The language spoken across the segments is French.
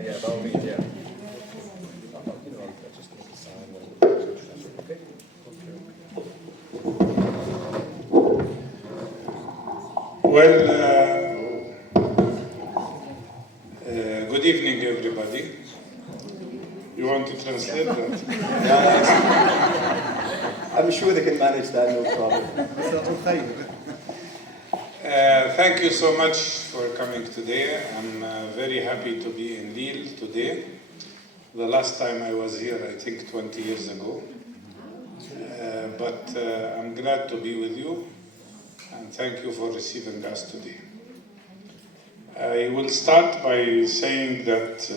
Yeah, by all means, yeah. Well, good evening, everybody. You want to translate that? I'm sure they can manage that, no problem. Thank you so much for coming today. I'm very happy to be in Lille today. The last time I was here, I think 20 years ago. But I'm glad to be with you, and thank you for receiving us today. I will start by saying that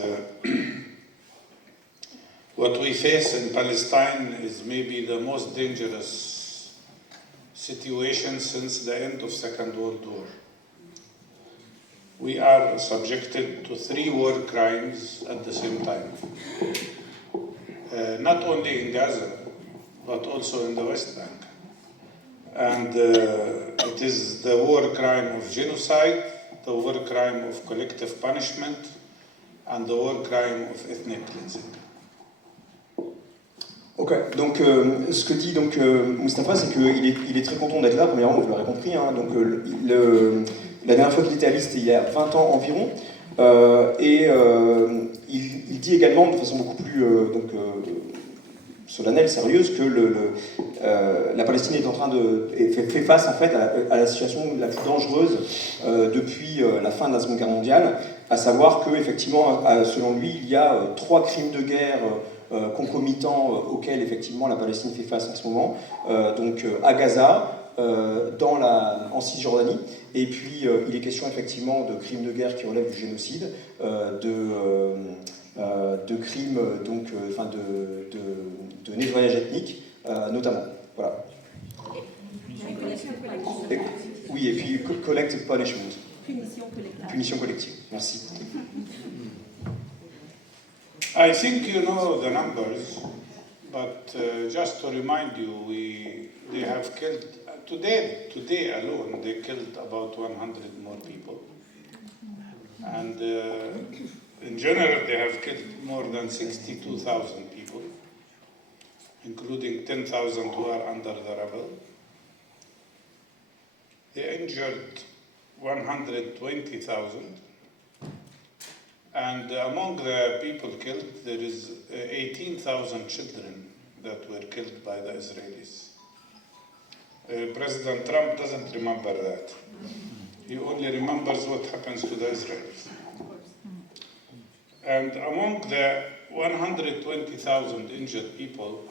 what we face in Palestine is maybe the most dangerous situation since the end of Second World War. We are subjected to 3 war crimes at the same time. Not only in Gaza, but also in the West Bank. And it is the war crime of genocide, the war crime of collective punishment, and the war crime of ethnic cleansing. Ok, donc ce que dit donc Mustapha, c'est qu'il est très content d'être là, premièrement, vous l'aurez compris. Hein, donc, la dernière fois qu'il était à Lille, c'était il y a 20 ans environ. Il dit également, de façon beaucoup plus solennelle, sérieuse, que la Palestine est en train fait face en fait à la situation la plus dangereuse depuis la fin de la Seconde Guerre mondiale, à savoir que effectivement, selon lui, il y a 3 crimes de guerre concomitants auxquels effectivement la Palestine fait face en ce moment, donc à Gaza, en Cisjordanie, et puis il est question effectivement de crimes de guerre qui relèvent du génocide, de crimes donc, de nettoyage ethnique, notamment. Voilà. Oui, et puis collective punishment. Punition collective. Merci. I think you know the numbers, but just to remind you, they have killed, today alone, they killed about 100 more people. And in general, they have killed more than 62,000 people, including 10,000 who are under the rubble. They injured 120,000. And among the people killed, there is 18,000 children that were killed by the Israelis. President Trump doesn't remember that. He only remembers what happens to the Israelis. And among the 120,000 injured people,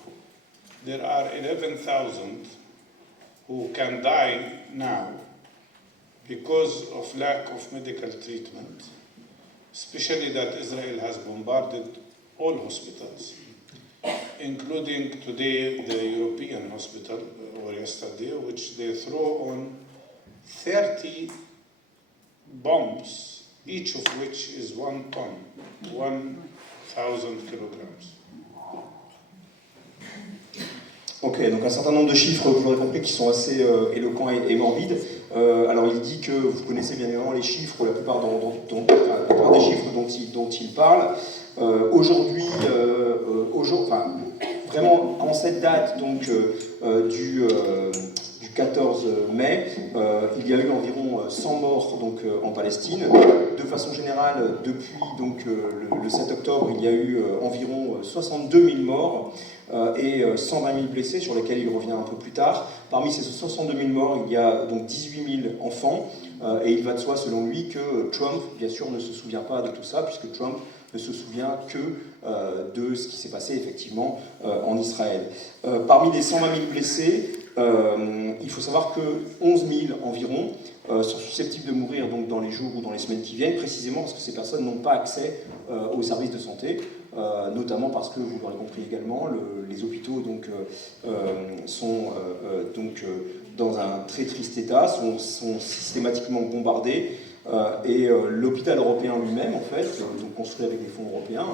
there are 11,000 who can die now because of lack of medical treatment, especially that Israel has bombarded all hospitals, including today the European hospital, or yesterday, which they throw on 30 bombs, each of which is 1 ton, 1,000 kilograms. Ok, donc un certain nombre de chiffres, vous l'aurez compris, qui sont assez éloquents et morbides. Alors il dit que vous connaissez bien évidemment les chiffres, ou la plupart des chiffres dont il parle. Aujourd'hui, vraiment en cette date donc, du 14 mai, il y a eu environ 100 morts donc, en Palestine. De façon générale, depuis donc, le 7 octobre, il y a eu environ 62 000 morts et 120 000 blessés, sur lesquels il revient un peu plus tard. Parmi ces 62 000 morts, il y a donc 18 000 enfants, et il va de soi, selon lui, que Trump, bien sûr, ne se souvient pas de tout ça, puisque Trump ne se souvient que de ce qui s'est passé, effectivement, en Israël. Parmi les 120 000 blessés, il faut savoir que 11 000 environ sont susceptibles de mourir donc, dans les jours ou dans les semaines qui viennent, précisément parce que ces personnes n'ont pas accès aux services de santé, notamment parce que, vous l'aurez compris également, les hôpitaux donc, sont dans un très triste état, sont systématiquement bombardés, et l'hôpital européen lui-même, en fait, donc construit avec des fonds européens,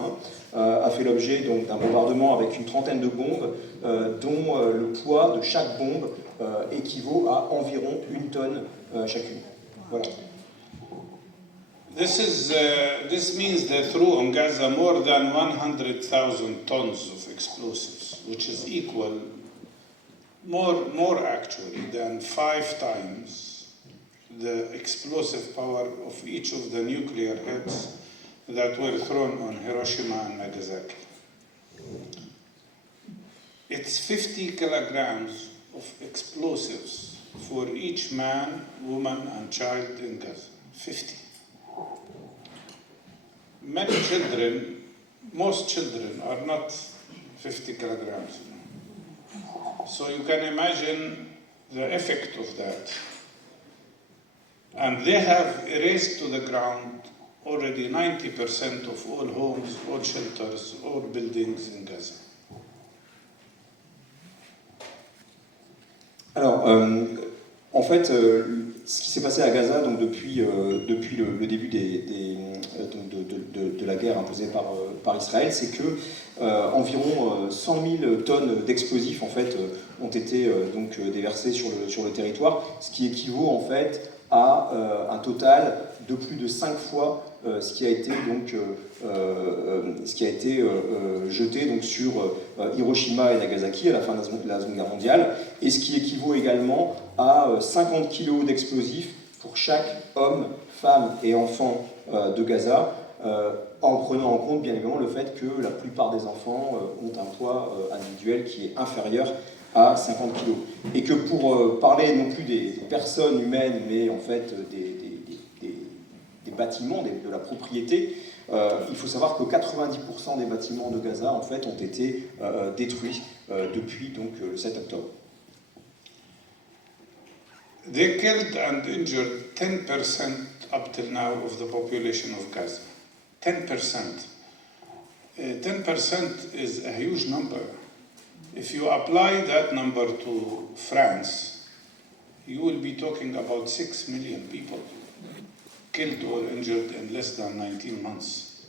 a fait l'objet d'un bombardement avec une trentaine de bombes, dont le poids de chaque bombe équivaut à environ 1 tonne chacune. Voilà. This means they threw on Gaza more than 100,000 tons of explosives, which is equal, more actually, than 5 times the explosive power of each of the nuclear hits that were thrown on Hiroshima and Nagasaki. It's 50 kilograms of explosives for each man, woman, and child in Gaza. 50. Many children, most children are not 50 kilograms. So you can imagine the effect of that. And they have erased to the ground already 90% of all homes, all shelters, all buildings in Gaza. Alors, en fait, ce qui s'est passé à Gaza donc depuis le début de la guerre imposée par Israël, c'est que environ 100 000 tonnes d'explosifs en fait ont été donc déversées sur le territoire, ce qui équivaut en fait à un total de plus de 5 fois ce qui a été jeté donc sur Hiroshima et Nagasaki à la fin de la Seconde Guerre mondiale, et ce qui équivaut également à 50 kg d'explosifs pour chaque homme, femme et enfant de Gaza, en prenant en compte bien évidemment le fait que la plupart des enfants ont un poids individuel qui est inférieur à 50 kg. Et que pour parler non plus des personnes humaines, mais en fait des bâtiments, de la propriété, il faut savoir que 90% des bâtiments de Gaza en fait ont été détruits depuis donc, le 7 octobre. They killed and injured 10% up till now of the population of Gaza. 10%. 10% is a huge number. If you apply that number to France, you will be talking about 6 million people killed or injured in less than 19 months.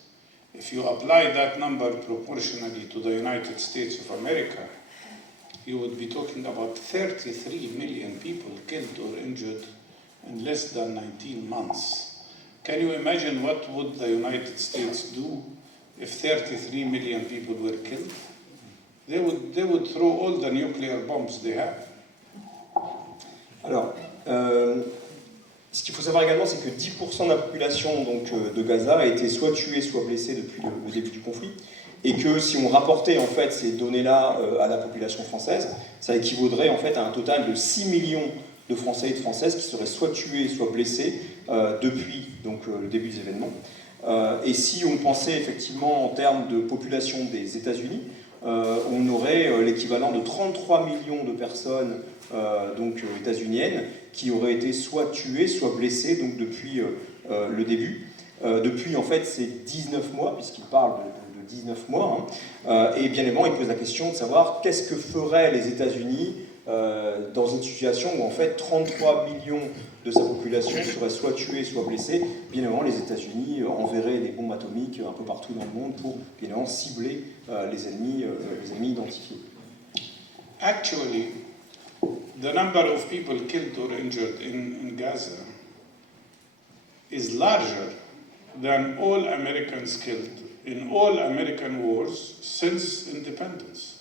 If you apply that number proportionally to the United States of America, you would be talking about 33 million people killed or injured in less than 19 months. Can you imagine what would the United States do if 33 million people were killed? They would throw all the nuclear bombs they have. Alors, ce qu'il faut savoir également, c'est que 10% de la population donc, de Gaza a été soit tuée, soit blessée depuis le début du conflit, et que si on rapportait en fait ces données-là à la population française, ça équivaudrait en fait à un total de 6 millions de Français et de Françaises qui seraient soit tués, soit blessés depuis donc, le début des événements. Et si on pensait effectivement en termes de population des États-Unis, on aurait l'équivalent de 33 millions de personnes donc états-uniennes qui auraient été soit tuées, soit blessées donc depuis le début. Depuis en fait ces 19 mois, puisqu'il parle de 19 mois, hein, et bien évidemment il pose la question de savoir qu'est-ce que feraient les États-Unis dans une situation où en fait 33 millions de sa population seraient soit tués, soit blessés. Bien évidemment, les États-Unis enverraient des bombes atomiques un peu partout dans le monde pour bien évidemment cibler les ennemis identifiés. Actually, the number of people killed or injured in Gaza is larger than all Americans killed in all American wars since independence,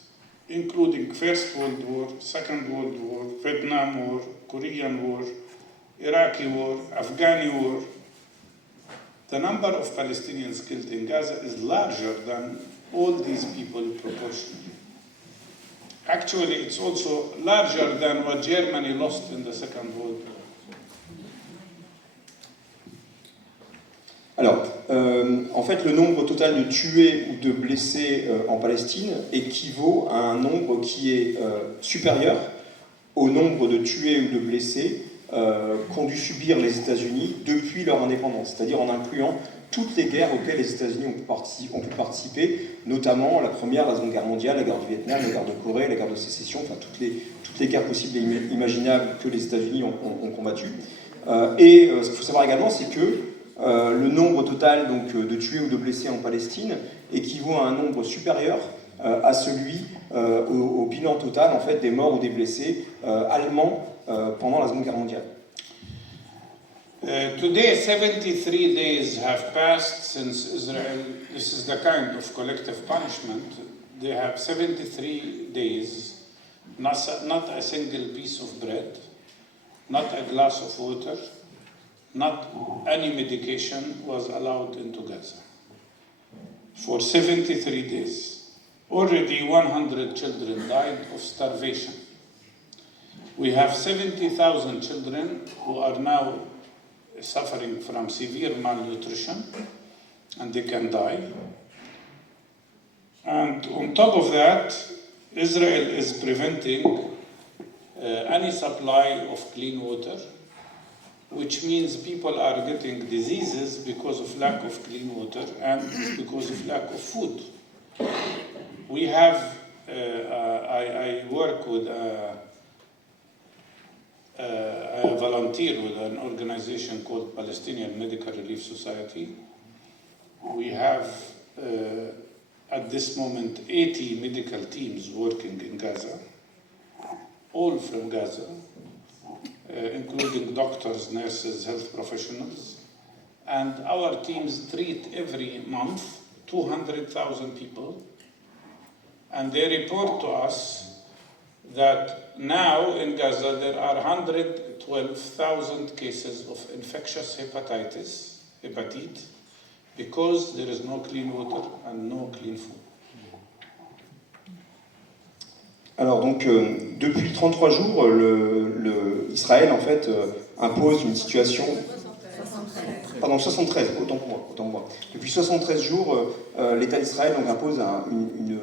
including First World War, Second World War, Vietnam War, Korean War, Iraqi War, Afghani War. The number of Palestinians killed in Gaza is larger than all these people proportionally. Actually, it's also larger than what Germany lost in the Second World War. Alors, en fait, le nombre total de tués ou de blessés en Palestine équivaut à un nombre qui est supérieur au nombre de tués ou de blessés qu'ont dû subir les États-Unis depuis leur indépendance, c'est-à-dire en incluant toutes les guerres auxquelles les États-Unis ont pu participer, notamment la Première, la Seconde Guerre mondiale, la guerre du Vietnam, la guerre de Corée, la guerre de sécession, enfin toutes les guerres possibles et imaginables que les États-Unis ont combattues. Et ce qu'il faut savoir également, c'est que le nombre total donc, de tués ou de blessés en Palestine équivaut à un nombre supérieur à celui au bilan total en fait, des morts ou des blessés allemands pendant la Seconde Guerre mondiale. Today, 73 days have passed since Israel, this is the kind of collective punishment, they have 73 days, not a single piece of bread, not a glass of water, not any medication was allowed into Gaza. For 73 days. Already 100 children died of starvation. We have 70,000 children who are now suffering from severe malnutrition, and they can die. And on top of that, Israel is preventing any supply of clean water, which means people are getting diseases because of lack of clean water and because of lack of food. We have, I work with I volunteer with an organization called Palestinian Medical Relief Society. We have, at this moment, 80 medical teams working in Gaza, all from Gaza, including doctors, nurses, health professionals. And our teams treat every month 200,000 people. And they report to us that now in Gaza there are 112,000 cases of infectious hepatitis, because there is no clean water and no clean food. Alors donc, depuis 33 jours, Israël en fait impose une situation... 73. Pardon, 73, autant pour moi. Depuis 73 jours, l'État d'Israël donc, impose une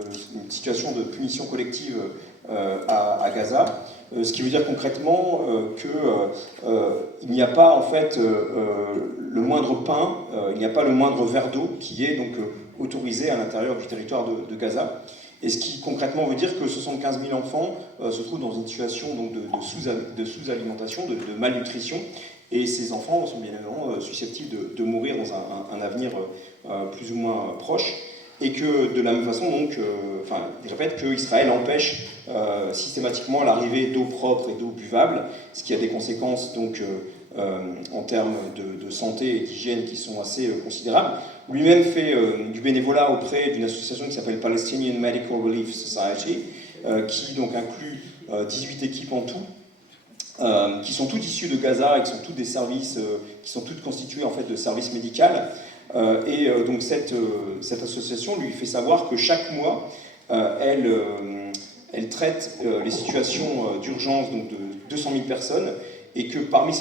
situation de punition collective à Gaza, ce qui veut dire concrètement qu'il n'y a pas en fait le moindre pain, il n'y a pas le moindre verre d'eau qui est donc autorisé à l'intérieur du territoire de Gaza. Et ce qui concrètement veut dire que 75 000 enfants se trouvent dans une situation donc, de sous-alimentation, de malnutrition, et ces enfants sont bien évidemment susceptibles de mourir dans un avenir plus ou moins proche, et que de la même façon, donc, il répète qu'Israël empêche systématiquement l'arrivée d'eau propre et d'eau buvable, ce qui a des conséquences donc, en termes de santé et d'hygiène qui sont assez considérables. Lui-même fait du bénévolat auprès d'une association qui s'appelle Palestinian Medical Relief Society, qui donc inclut 18 équipes en tout, qui sont toutes issues de Gaza et qui sont toutes des services, qui sont toutes constituées en fait de services médicaux. Donc cette association lui fait savoir que chaque mois, elle traite les situations d'urgence donc de 200 000 personnes, et que parmi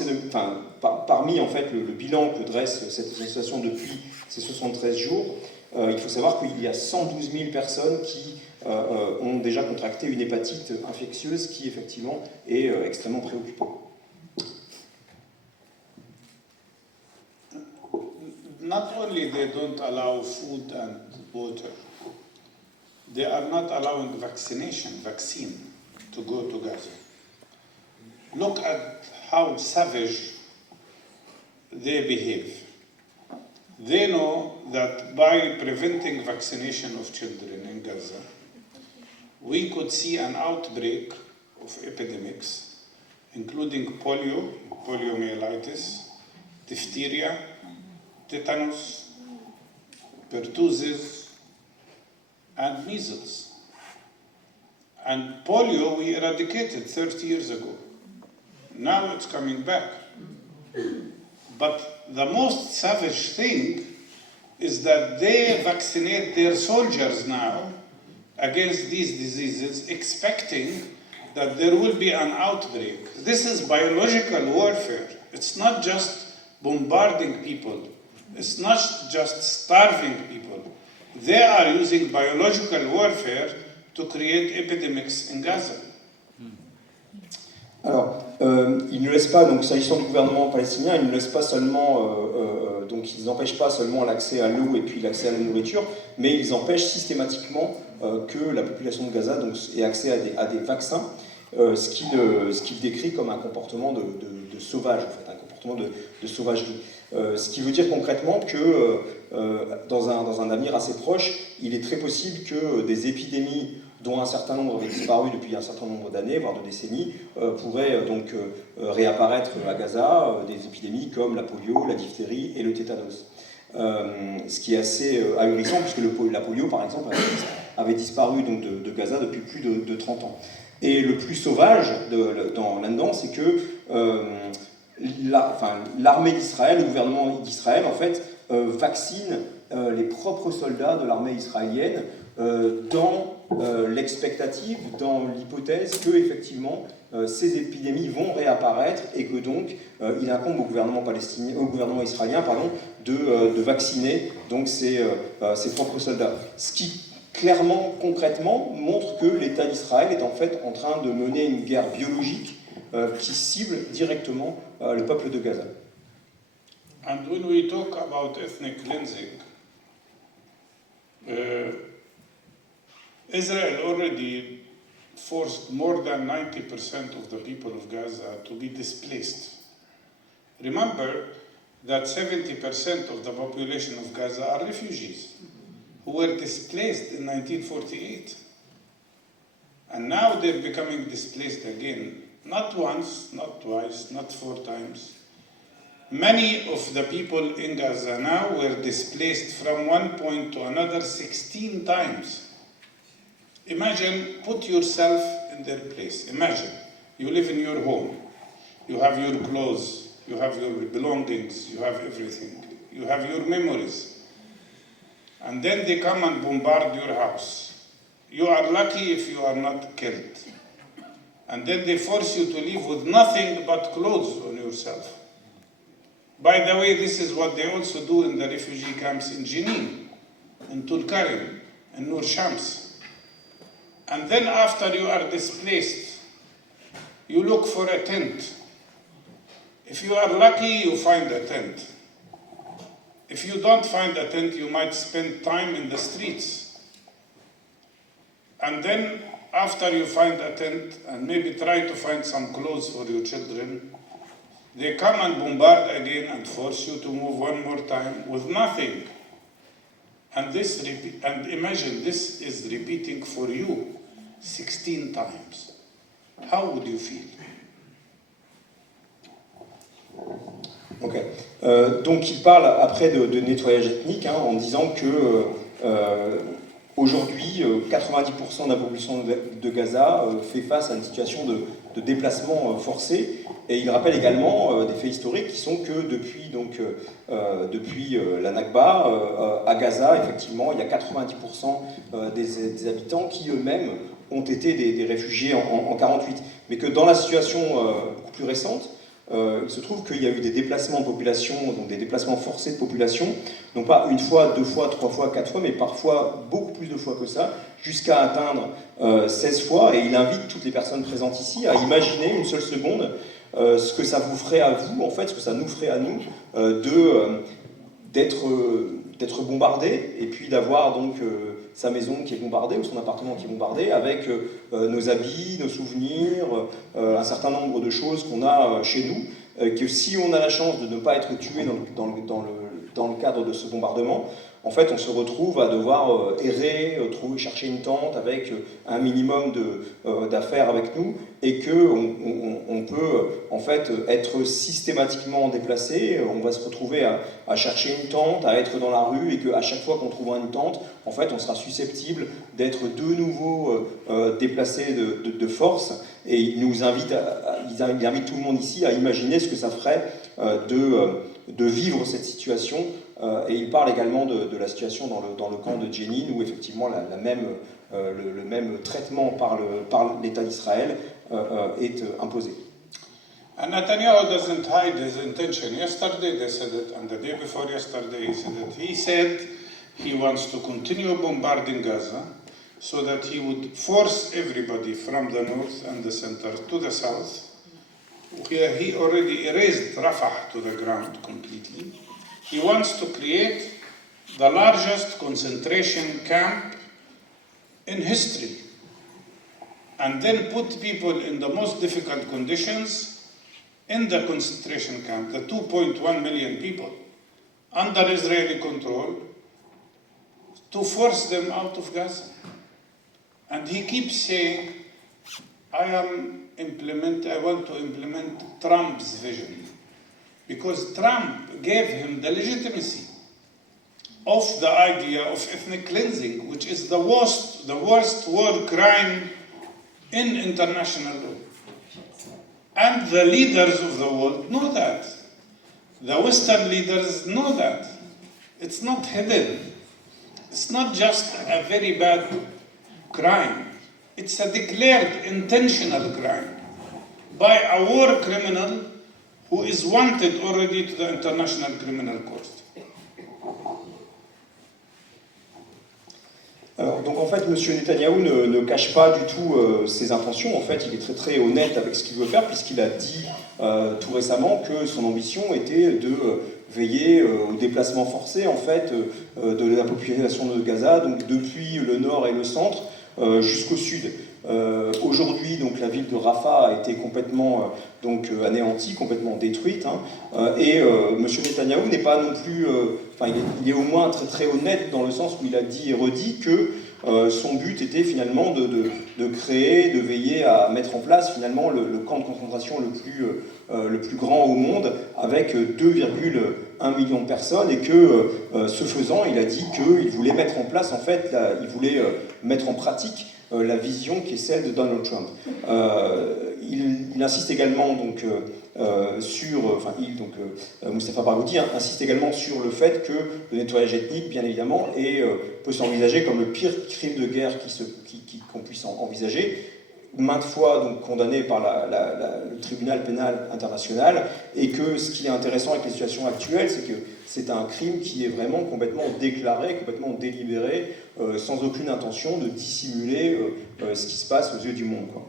en fait le bilan que dresse cette association depuis ces 73 jours, il faut savoir qu'il y a 112 000 personnes qui ont déjà contracté une hépatite infectieuse qui effectivement est extrêmement préoccupante. Not only they don't allow food and water, they are not allowing vaccine to go to Gaza. Look at how savage they behave. They know that by preventing vaccination of children in Gaza, we could see an outbreak of epidemics, including polio, poliomyelitis, diphtheria, tetanus, pertussis, and measles. And polio we eradicated 30 years ago. Now it's coming back. But the most savage thing is that they vaccinate their soldiers now against these diseases, expecting that there will be an outbreak. This is biological warfare. It's not just bombarding people. It's not just starving people. They are using biological warfare to create epidemics in Gaza. Alors, ils ne laissent pas, donc s'agissant du gouvernement palestinien, ils ne laissent pas seulement, donc ils n'empêchent pas seulement l'accès à l'eau et puis l'accès à la nourriture, mais ils empêchent systématiquement que la population de Gaza donc, ait accès à des vaccins, ce qu'ils décrit comme un comportement de sauvage, en fait, un comportement de sauvagerie. Ce qui veut dire concrètement que dans un avenir assez proche, il est très possible que des épidémies dont un certain nombre avaient disparu depuis un certain nombre d'années, voire de décennies, pourraient donc réapparaître à Gaza, des épidémies comme la polio, la diphtérie et le tétanos. Ce qui est assez ahurissant, puisque la polio, par exemple, avait disparu donc, de Gaza depuis plus de 30 ans. Et le plus sauvage là-dedans, c'est que l'armée d'Israël, le gouvernement d'Israël, en fait, vaccine les propres soldats de l'armée israélienne dans l'expectative, dans l'hypothèse que effectivement ces épidémies vont réapparaître et que donc il incombe au gouvernement israélien, de vacciner donc ses propres soldats. Ce qui clairement, concrètement, montre que l'État d'Israël est en fait en train de mener une guerre biologique qui cible directement le peuple de Gaza. And when we talk about ethnic cleansing, Israel already forced more than 90% of the people of Gaza to be displaced. Remember that 70% of the population of Gaza are refugees who were displaced in 1948. And now they're becoming displaced again, not once, not twice, not 4 times. Many of the people in Gaza now were displaced from one point to another 16 times. Imagine, put yourself in their place. Imagine, you live in your home, you have your clothes, you have your belongings, you have everything, you have your memories. And then they come and bombard your house. You are lucky if you are not killed. And then they force you to live with nothing but clothes on yourself. By the way, this is what they also do in the refugee camps in Jenin, in Tulkarim, in Nur Shams. And then after you are displaced, you look for a tent. If you are lucky, you find a tent. If you don't find a tent, you might spend time in the streets. And then after you find a tent and maybe try to find some clothes for your children, they come and bombard again and force you to move one more time with nothing. And imagine this is repeating for you 16 times. How would you feel? Okay. Donc il parle après de nettoyage ethnique en disant que aujourd'hui 90% de la population de Gaza fait face à une situation de déplacement forcé. Et il rappelle également des faits historiques qui sont que depuis la Nakba, à Gaza, effectivement, il y a 90% des habitants qui eux-mêmes ont été des réfugiés en 48. Mais que dans la situation beaucoup plus récente, il se trouve qu'il y a eu des déplacements de population, donc des déplacements forcés de population, non pas une fois, 2 fois, 3 fois, 4 fois, mais parfois beaucoup plus de fois que ça, jusqu'à atteindre 16 fois. Et il invite toutes les personnes présentes ici à imaginer une seule seconde ce que ça vous ferait à vous, en fait, ce que ça nous ferait à nous, d'être bombardé, et puis d'avoir donc sa maison qui est bombardée, ou son appartement qui est bombardé, avec nos habits, nos souvenirs, un certain nombre de choses qu'on a chez nous, que si on a la chance de ne pas être tué dans le cadre de ce bombardement, en fait, on se retrouve à devoir errer, chercher une tente avec un minimum d'affaires avec nous, et qu'on peut en fait être systématiquement déplacé. On va se retrouver à chercher une tente, à être dans la rue, et qu'à chaque fois qu'on trouvera une tente, en fait, on sera susceptible d'être de nouveau déplacé de force. Et il nous invite, il invite tout le monde ici à imaginer ce que ça ferait de vivre cette situation. Et il parle également de la situation dans le camp de Jenin, où effectivement le même traitement par l'État d'Israël est imposé. And Netanyahu doesn't hide his intention. Yesterday they said it, and the day before yesterday he said it. He said he wants to continue bombarding Gaza so that he would force everybody from the north and the center to the south. He already erased Rafah to the ground completely. He wants to create the largest concentration camp in history, and then put people in the most difficult conditions in the concentration camp, the 2.1 million people under Israeli control, to force them out of Gaza. And he keeps saying, I want to implement Trump's vision. Because Trump gave him the legitimacy of the idea of ethnic cleansing, which is the worst war crime in international law. And the leaders of the world know that. The Western leaders know that. It's not hidden. It's not just a very bad crime. It's a declared intentional crime by a war criminal who is wanted already to the International Criminal Court. Alors, donc en fait, M. Netanyahou ne cache pas du tout ses intentions. En fait, il est très très honnête avec ce qu'il veut faire, puisqu'il a dit tout récemment que son ambition était de veiller au déplacement forcé en fait de la population de Gaza, donc depuis le nord et le centre jusqu'au sud. Aujourd'hui, donc la ville de Rafah a été complètement anéantie, complètement détruite, et M. Netanyahou n'est pas non plus, il est au moins très très honnête dans le sens où il a dit et redit que son but était finalement de créer, de veiller à mettre en place finalement le camp de concentration le plus grand au monde, avec 2,1 millions de personnes, et que ce faisant, il a dit qu'il voulait mettre en place, en fait, il voulait mettre en pratique la vision qui est celle de Donald Trump. Il insiste également donc, Moustapha Barghouti insiste également sur le fait que le nettoyage ethnique, bien évidemment, peut s'envisager comme le pire crime de guerre qu'on puisse envisager, maintes fois donc, condamné par le tribunal pénal international, et que ce qui est intéressant avec les situations actuelles, c'est que c'est un crime qui est vraiment complètement déclaré, complètement délibéré, sans aucune intention de dissimuler ce qui se passe aux yeux du monde, quoi.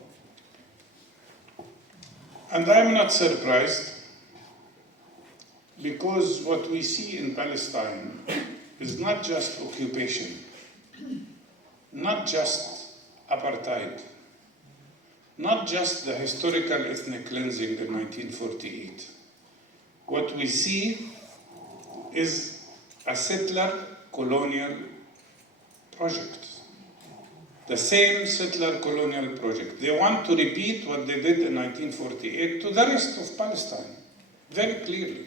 And I'm not surprised, because what we see in Palestine is not just occupation, not just apartheid, not just the historical ethnic cleansing in 1948. What we see is a settler colonial project. The same settler colonial project. They want to repeat what they did in 1948 to the rest of Palestine, very clearly.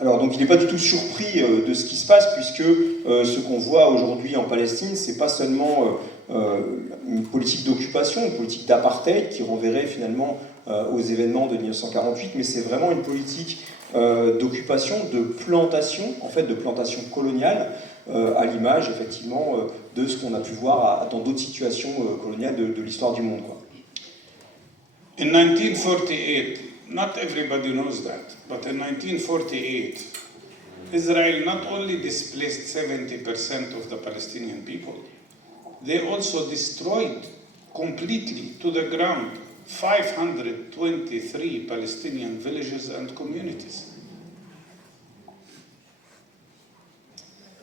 Alors, donc, il n'est pas du tout surpris de ce qui se passe, puisque ce qu'on voit aujourd'hui en Palestine, c'est pas seulement une politique d'occupation, une politique d'apartheid qui renverrait finalement aux événements de 1948, mais c'est vraiment une politique d'occupation, de plantation, en fait, de plantation coloniale, à l'image, effectivement, de ce qu'on a pu voir dans d'autres situations coloniales de l'histoire du monde, quoi. In 1948, not everybody knows that, but in 1948, Israel not only displaced 70% of the Palestinian people, they also destroyed completely to the ground 523 Palestinian villages and communities.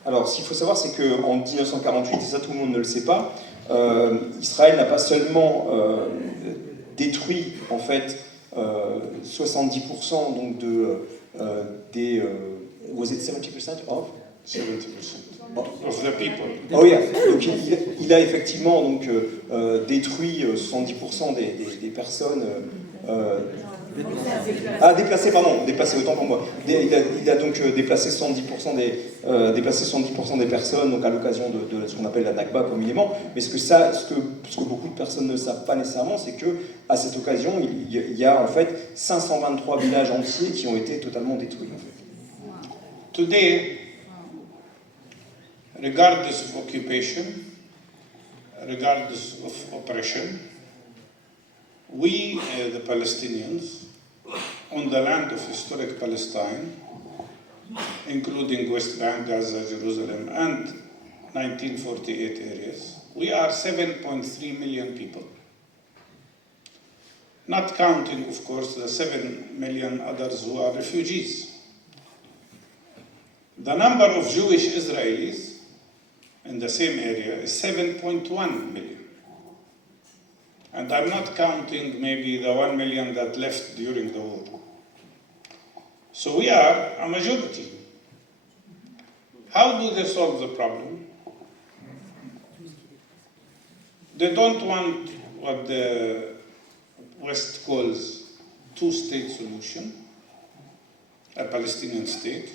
Alors, ce qu'il faut savoir, c'est qu'en 1948, et ça tout le monde ne le sait pas, Israël n'a pas seulement détruit, en fait, 70% donc des... was it 70% of? 70% of the people. Oh yeah. Donc il a effectivement donc, détruit 70% des personnes... déplacé, autant pour moi. Il a donc déplacé 70% des personnes donc à l'occasion de ce qu'on appelle la Nakba communément. Mais ce que beaucoup de personnes ne savent pas nécessairement, c'est que à cette occasion, il y a en fait 523 villages entiers qui ont été totalement détruits. En fait. Today, regardless of occupation, regardless of oppression, we, the Palestinians, on the land of historic Palestine, including West Bank, Gaza, Jerusalem, and 1948 areas, we are 7.3 million people. Not counting, of course, the 7 million others who are refugees. The number of Jewish Israelis in the same area is 7.1 million. And I'm not counting maybe the 1 million that left during the war. So we are a majority. How do they solve the problem? They don't want what the West calls two-state solution, a Palestinian state.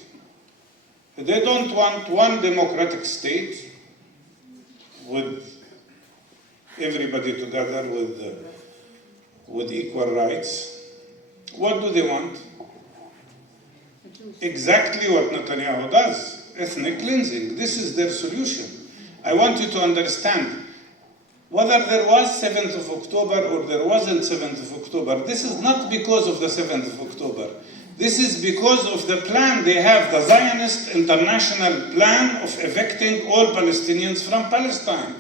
They don't want one democratic state with everybody together with equal rights. What do they want? Exactly what Netanyahu does, ethnic cleansing. This is their solution. I want you to understand, whether there was 7th of October or there wasn't 7th of October, this is not because of the 7th of October. This is because of the plan they have, the Zionist international plan of evicting all Palestinians from Palestine.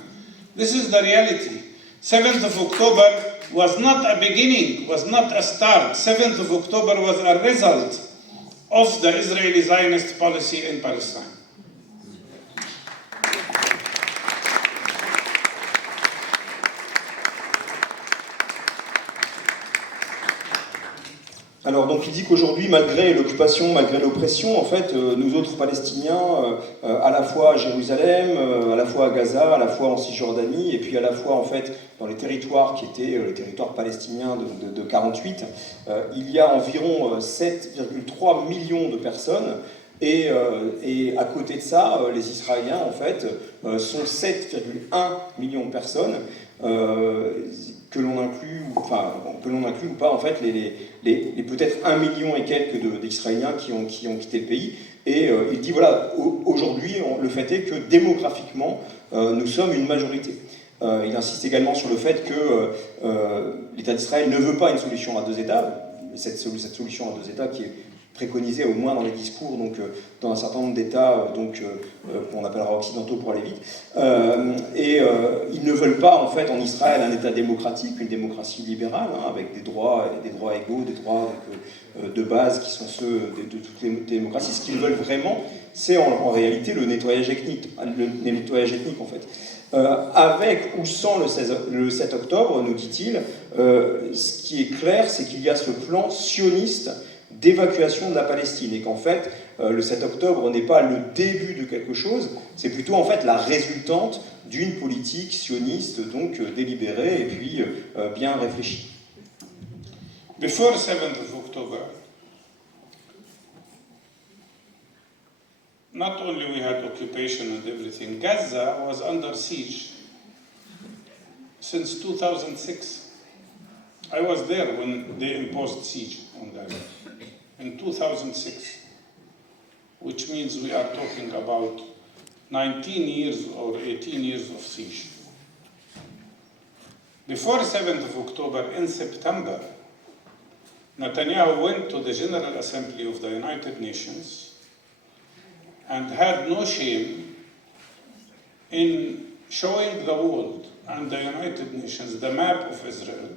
This is the reality. 7th of October was not a beginning, was not a start. 7th of October was a result of the Israeli Zionist policy in Palestine. Alors donc il dit qu'aujourd'hui, malgré l'occupation, malgré l'oppression, en fait, nous autres Palestiniens, à la fois à Jérusalem, à la fois à Gaza, à la fois en Cisjordanie, et puis à la fois en fait dans les territoires qui étaient les territoires palestiniens de 48, il y a environ 7,3 millions de personnes. Et à côté de ça, les Israéliens, en fait, sont 7,1 millions de personnes, que l'on inclut ou pas, en fait, les peut-être 1 million et quelques d'Israéliens qui ont quitté le pays. Et il dit, voilà, aujourd'hui, le fait est que démographiquement, nous sommes une majorité. Il insiste également sur le fait que l'État d'Israël ne veut pas une solution à deux États, cette solution à deux États qui est préconisée au moins dans les discours, donc dans un certain nombre d'États qu'on appellera occidentaux pour aller vite. Ils ne veulent pas, en fait, en Israël, un État démocratique, une démocratie libérale, hein, avec des droits égaux, des droits de base qui sont ceux de toutes les démocraties. Ce qu'ils veulent vraiment, c'est en réalité le nettoyage ethnique, en fait. Avec ou sans le 7 octobre, nous dit-il, ce qui est clair, c'est qu'il y a ce plan sioniste d'évacuation de la Palestine, et qu'en fait, le 7 octobre n'est pas le début de quelque chose, c'est plutôt en fait la résultante d'une politique sioniste, donc délibérée et puis bien réfléchie. Before 7th of October, not only we had occupation and everything, Gaza was under siege since 2006. I was there when they imposed siege on Gaza in 2006, which means we are talking about 19 years or 18 years of siege. Before 7th of October, in September, Netanyahu went to the General Assembly of the United Nations and had no shame in showing the world and the United Nations the map of Israel,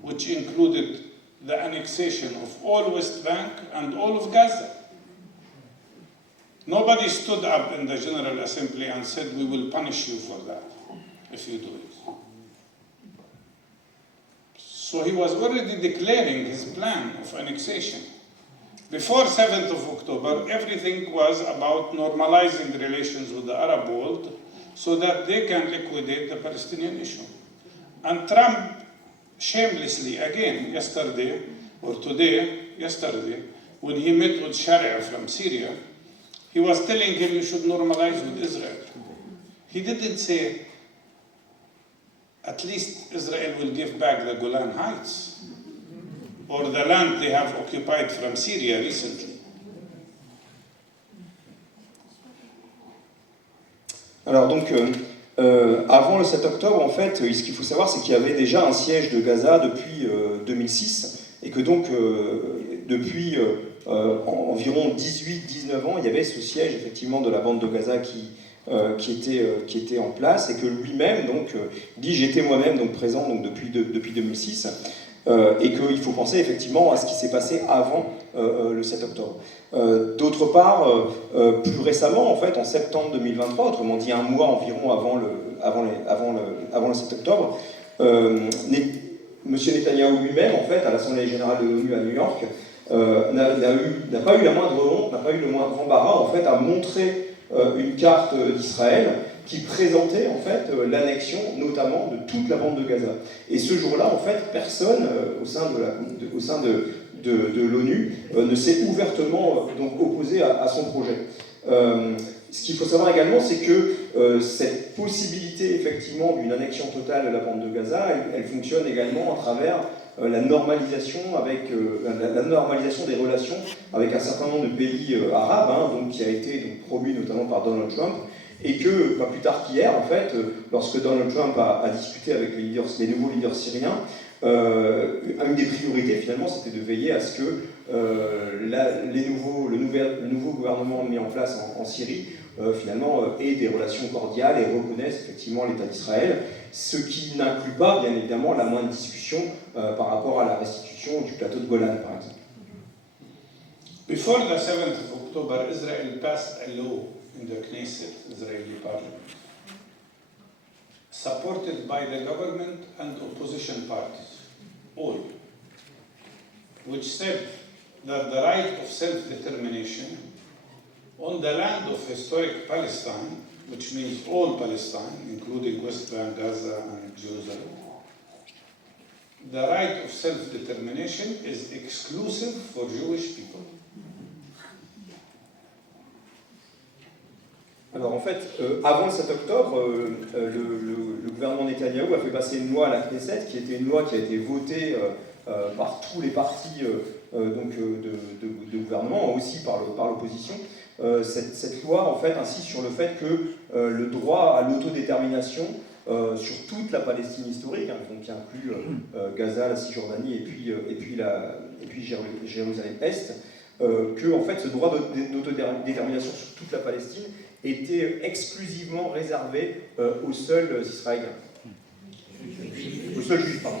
which included the annexation of all West Bank and all of Gaza. Nobody stood up in the General Assembly and said, we will punish you for that if you do it. So he was already declaring his plan of annexation. Before 7th of October, everything was about normalizing relations with the Arab world so that they can liquidate the Palestinian issue. And Trump shamelessly, again, yesterday, when he met with Sharia from Syria, he was telling him you should normalize with Israel. He didn't say, at least Israel will give back the Golan Heights or the land they have occupied from Syria recently. Alors donc, avant le 7 octobre, en fait, ce qu'il faut savoir, c'est qu'il y avait déjà un siège de Gaza depuis 2006, et que donc, depuis environ 18-19 ans, il y avait ce siège, effectivement, de la bande de Gaza qui était en place, et que lui-même, donc, dit « j'étais moi-même donc, présent donc, depuis 2006 », et qu'il faut penser effectivement à ce qui s'est passé avant le 7 octobre. D'autre part, plus récemment, en fait, en septembre 2023, autrement dit un mois environ avant le 7 octobre, Monsieur Netanyahou lui-même, en fait, à l'Assemblée générale de l'ONU à New York, n'a pas eu la moindre honte, n'a pas eu le moindre embarras, en fait, à montrer une carte d'Israël qui présentait, en fait, l'annexion, notamment, de toute la bande de Gaza. Et ce jour-là, en fait, personne au sein de l'ONU ne s'est ouvertement donc opposé à son projet. Ce qu'il faut savoir également, c'est que cette possibilité effectivement d'une annexion totale de la bande de Gaza, elle fonctionne également à travers la normalisation la normalisation des relations avec un certain nombre de pays arabes, hein, donc, qui a été donc, promu notamment par Donald Trump, et que pas plus tard qu'hier, en fait, lorsque Donald Trump a discuté avec les nouveaux leaders syriens, une des priorités finalement c'était de veiller à ce que le nouveau gouvernement mis en place en Syrie finalement ait des relations cordiales et reconnaisse effectivement l'État d'Israël, ce qui n'inclut pas bien évidemment la moindre discussion par rapport à la restitution du plateau de Golan par exemple. Before the 7th of October, Israel passed a law in the Knesset, Israeli parliament, supported by the government and opposition parties, all, which said that the right of self-determination on the land of historic Palestine, which means all Palestine, including West Bank, Gaza, and Jerusalem, the right of self-determination is exclusive for Jewish people. Alors en fait, avant le 7 octobre, le gouvernement Netanyahou a fait passer une loi à la Knesset, qui était une loi qui a été votée par tous les partis de gouvernement, aussi par l'opposition. Cette loi en fait insiste sur le fait que le droit à l'autodétermination sur toute la Palestine historique, hein, donc qui inclut Gaza, la Cisjordanie et puis Jérusalem-Est, que en fait ce droit d'autodétermination sur toute la Palestine était exclusivement réservé aux seuls Israéliens. Aux seuls juifs, pardon.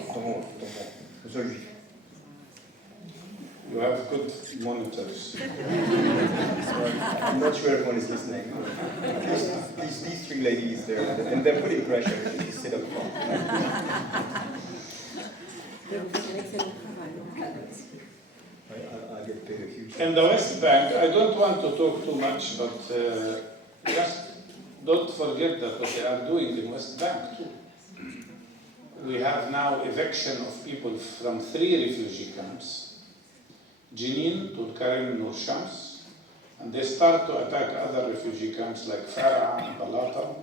Aux seuls juifs. You have good monitors. I'm not sure everyone is listening. Please, these three ladies there, and they're putting pressure to sit up front. I get paid a huge. In the West Bank, I don't want to talk too much, but just don't forget that what they are doing in West Bank too. We have now eviction of people from 3 refugee camps, Jenin, Tulkarem, Nur Shams, and they start to attack other refugee camps like Farah and Balata.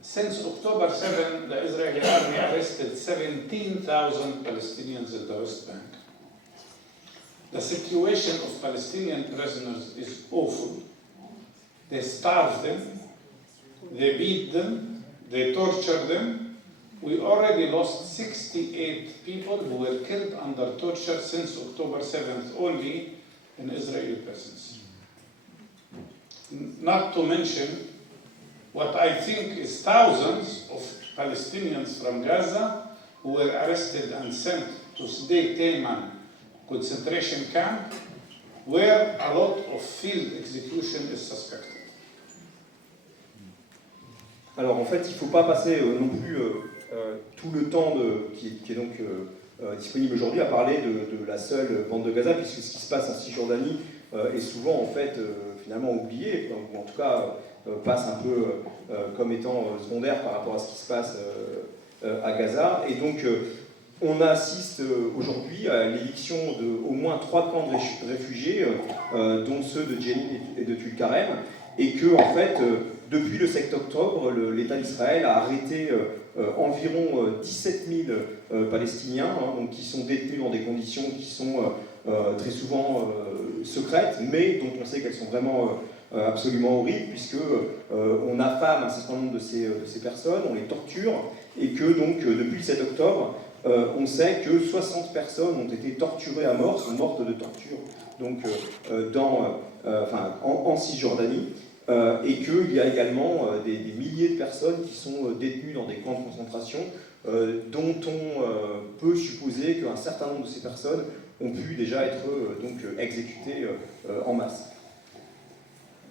Since October 7, the Israeli army arrested 17,000 Palestinians in the West Bank. The situation of Palestinian prisoners is awful. They starve them, they beat them, they torture them. We already lost 68 people who were killed under torture since October 7th only in Israeli prisons. Not to mention what I think is thousands of Palestinians from Gaza who were arrested and sent to Sdei Teiman concentration camp, where a lot of field execution is suspected. Alors en fait, il ne faut pas passer non plus tout le temps qui est donc disponible aujourd'hui à parler de la seule bande de Gaza, puisque ce qui se passe en Cisjordanie est souvent en fait finalement oublié, ou en tout cas passe un peu comme étant secondaire par rapport à ce qui se passe à Gaza. Et donc on assiste aujourd'hui à l'éviction de au moins 3 camps de réfugiés, dont ceux de Jenin et de Tulkarem, et que en fait depuis le 7 octobre, l'État d'Israël a arrêté environ 17 000 Palestiniens, hein, donc, qui sont détenus dans des conditions qui sont très souvent secrètes, mais dont on sait qu'elles sont vraiment absolument horribles, puisque on affame un certain nombre de ces personnes, on les torture, et que donc depuis le 7 octobre, on sait que 60 personnes ont été torturées à mort, sont mortes de torture donc, en Cisjordanie. Et qu'il y a également des milliers de personnes qui sont détenues dans des camps de concentration, dont on peut supposer qu'un certain nombre de ces personnes ont pu déjà être exécutées en masse.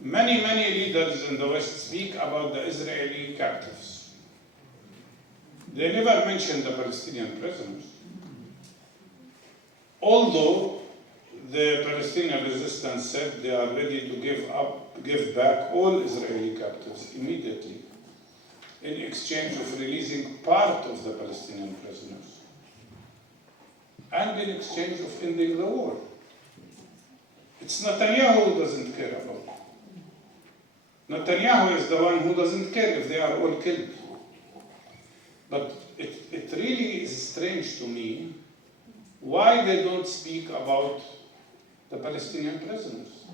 Many leaders in the West speak about the Israeli captives. They never mentioned the Palestinian prisoners. Although the Palestinian resistance said they are ready to give back all Israeli captives immediately in exchange of releasing part of the Palestinian prisoners and in exchange of ending the war. It's Netanyahu who doesn't care about it. Netanyahu is the one who doesn't care if they are all killed. But it really is strange to me why they don't speak about the Palestinian prisoners,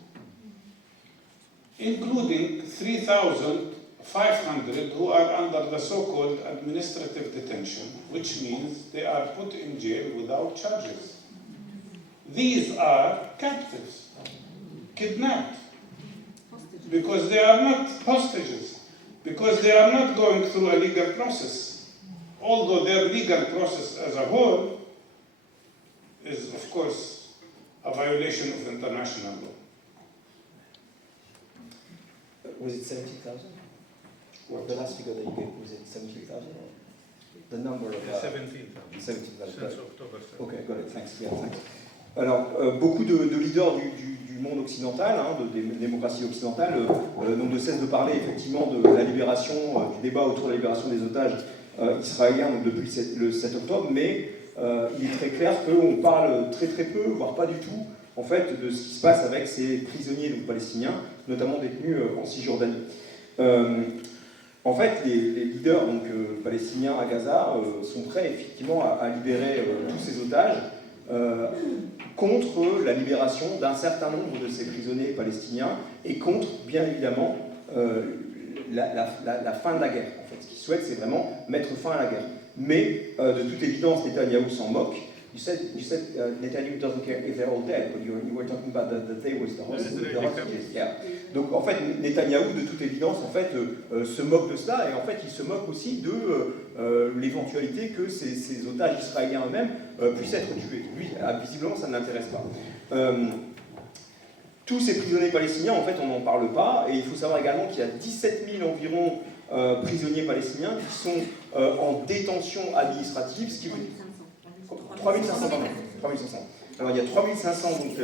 including 3,500 who are under the so-called administrative detention, which means they are put in jail without charges. These are captives, kidnapped, because they are not hostages, because they are not going through a legal process. Although their legal process as a whole is, of course, a violation of international law. Was it 70,000? What? The last figure that you gave, was it 70,000? The number of... 17,000. 70,000. Since October 7th. Ok, got it, thanks. Yeah, thanks. Alors, beaucoup de leaders du monde occidental, des démocraties occidentales, n'ont de cesse de parler effectivement de la libération, du débat autour de la libération des otages israéliens donc depuis le 7 octobre, mais il est très clair qu'on parle très très peu, voire pas du tout, en fait, de ce qui se passe avec ces prisonniers donc, palestiniens, notamment détenus en Cisjordanie. En fait, les leaders donc, palestiniens à Gaza sont prêts effectivement à libérer tous ces otages contre la libération d'un certain nombre de ces prisonniers palestiniens et contre, bien évidemment, la fin de la guerre. En fait, ce qu'ils souhaitent, c'est vraiment mettre fin à la guerre. Mais, de toute évidence, Netanyahou s'en moque. You said Netanyahu doesn't care if they're all dead, but you were talking about the day with the hostages. Yeah. Donc en fait, Netanyahou, de toute évidence, en fait, se moque de cela, et en fait, il se moque aussi de l'éventualité que ces otages israéliens eux-mêmes puissent être tués. Lui, visiblement, ça ne l'intéresse pas. Tous ces prisonniers palestiniens, en fait, on n'en parle pas, et il faut savoir également qu'il y a 17 000 environ prisonniers palestiniens qui sont en détention administrative, ce qui veut dire 3500, pardon. 3500. Alors il y a 3500 donc,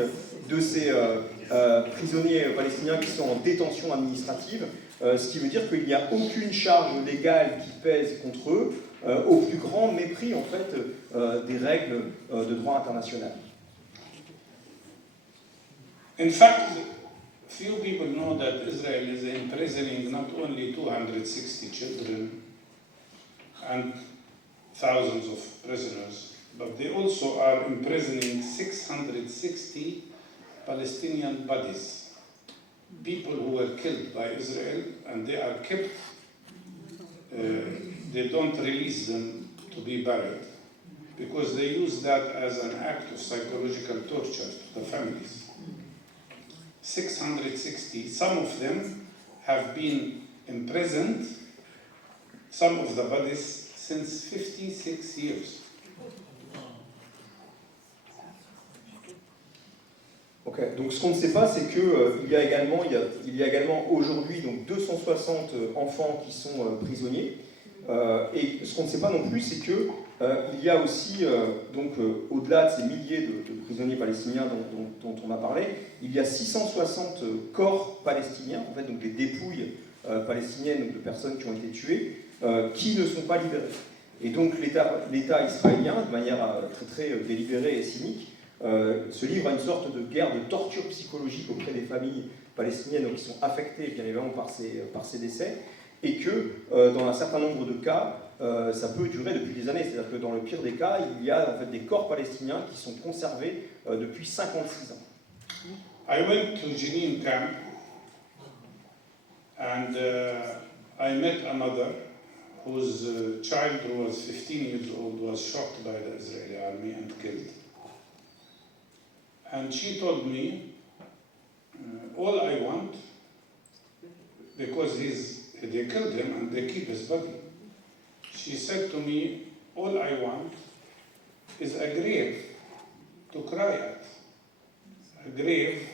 de ces prisonniers palestiniens qui sont en détention administrative, ce qui veut dire qu'il n'y a aucune charge légale qui pèse contre eux, au plus grand mépris en fait des règles de droit international. In fact, few people know that Israel is imprisoning not only 260 children and thousands of prisoners, but they also are imprisoning 660 Palestinian bodies, people who were killed by Israel, and they are kept, they don't release them to be buried, because they use that as an act of psychological torture to the families. 660, some of them have been imprisoned, some of the bodies, since 56 years. Okay. Donc ce qu'on ne sait pas, c'est qu'il y a également aujourd'hui donc 260 enfants qui sont prisonniers. Et ce qu'on ne sait pas non plus, c'est qu'il y a aussi, au-delà de ces milliers de prisonniers palestiniens dont on a parlé, il y a 660 corps palestiniens, en fait, donc des dépouilles palestiniennes de personnes qui ont été tuées, qui ne sont pas libérées. Et donc l'État israélien, de manière très très délibérée et cynique, se livre à une sorte de guerre de torture psychologique auprès des familles palestiniennes qui sont affectées bien évidemment par ces décès, et que dans un certain nombre de cas, ça peut durer depuis des années. C'est-à-dire que dans le pire des cas, il y a en fait des corps palestiniens qui sont conservés depuis 56 ans. I went to Jenin camp and I met a mother whose child who was 15 years old was shot by the Israeli army and killed. And she told me, all I want, because they killed him and they keep his body. She said to me, all I want is a grave to cry at, a grave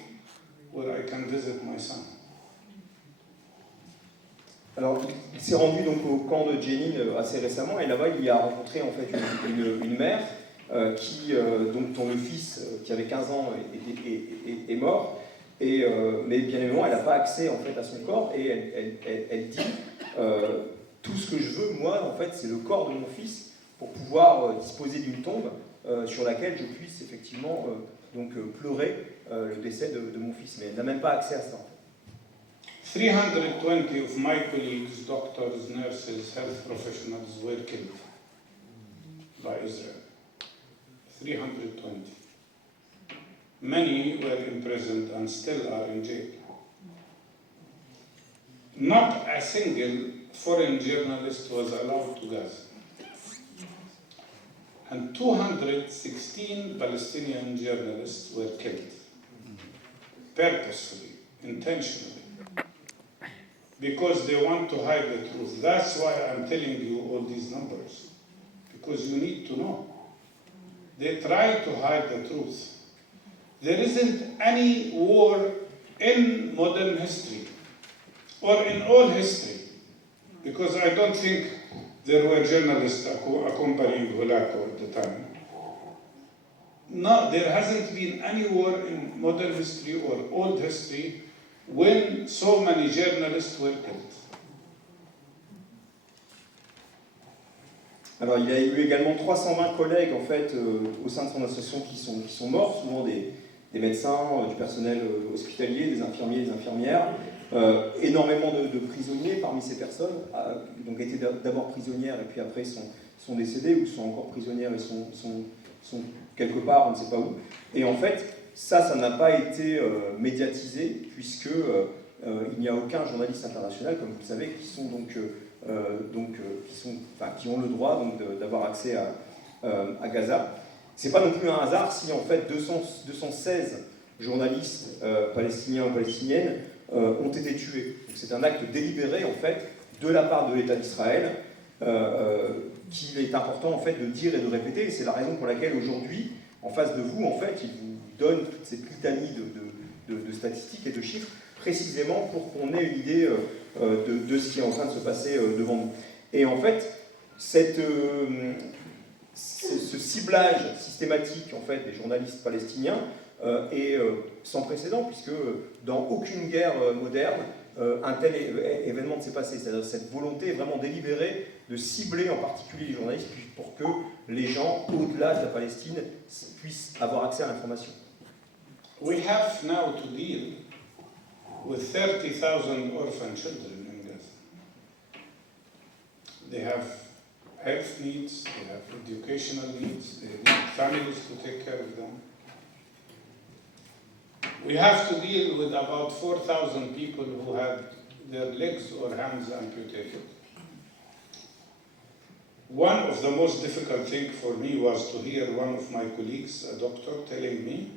where I can visit my son. Alors, il s'est rendu donc au camp de Jenin assez récemment, et là-bas, il y a rencontré en fait une mère dont le fils, qui avait 15 ans, est mort, mais bien évidemment, elle n'a pas accès en fait à son corps, et elle dit tout ce que je veux, moi, en fait, c'est le corps de mon fils pour pouvoir disposer d'une tombe sur laquelle je puisse effectivement pleurer le décès de mon fils, mais elle n'a même pas accès à ça. 320 of my colleagues, doctors, nurses, health professionals were killed by Israel. 320. Many were imprisoned and still are in jail. Not a single foreign journalist was allowed to Gaza. And 216 Palestinian journalists were killed, purposefully, intentionally, because they want to hide the truth. That's why I'm telling you all these numbers, because you need to know. They try to hide the truth. There isn't any war in modern history, or in all history, because I don't think there were journalists accompanying Holako at the time. No, there hasn't been any war in modern history or old history when so many journalists were killed. Alors, il y a eu également 320 collègues en fait au sein de son association qui sont morts, souvent des médecins, du personnel hospitalier, des infirmiers, des infirmières. Énormément de prisonniers parmi ces personnes, donc étaient d'abord prisonnières et puis après sont décédées ou sont encore prisonnières et sont quelque part, on ne sait pas où. Et en fait, ça n'a pas été médiatisé puisque il n'y a aucun journaliste international, comme vous le savez, qui ont le droit d'avoir accès à Gaza. C'est pas non plus un hasard si en fait 216 journalistes palestiniens ou palestiniennes ont été tués. C'est un acte délibéré en fait de la part de l'État d'Israël qu'il est important en fait de dire et de répéter. Et c'est la raison pour laquelle aujourd'hui, en face de vous, en fait, il vous donne toute cette litanie de statistiques et de chiffres précisément pour qu'on ait une idée de ce qui est en train de se passer devant nous. Et en fait, ce ciblage systématique en fait des journalistes palestiniens est sans précédent, puisque dans aucune guerre moderne, un tel événement ne s'est passé. C'est-à-dire cette volonté vraiment délibérée de cibler en particulier les journalistes pour que les gens, au-delà de la Palestine, puissent avoir accès à l'information. We have now to deal with 30,000 orphan children in Gaza. They have health needs, they have educational needs, they need families to take care of them. We have to deal with about 4,000 people who had their legs or hands amputated. One of the most difficult things for me was to hear one of my colleagues, a doctor, telling me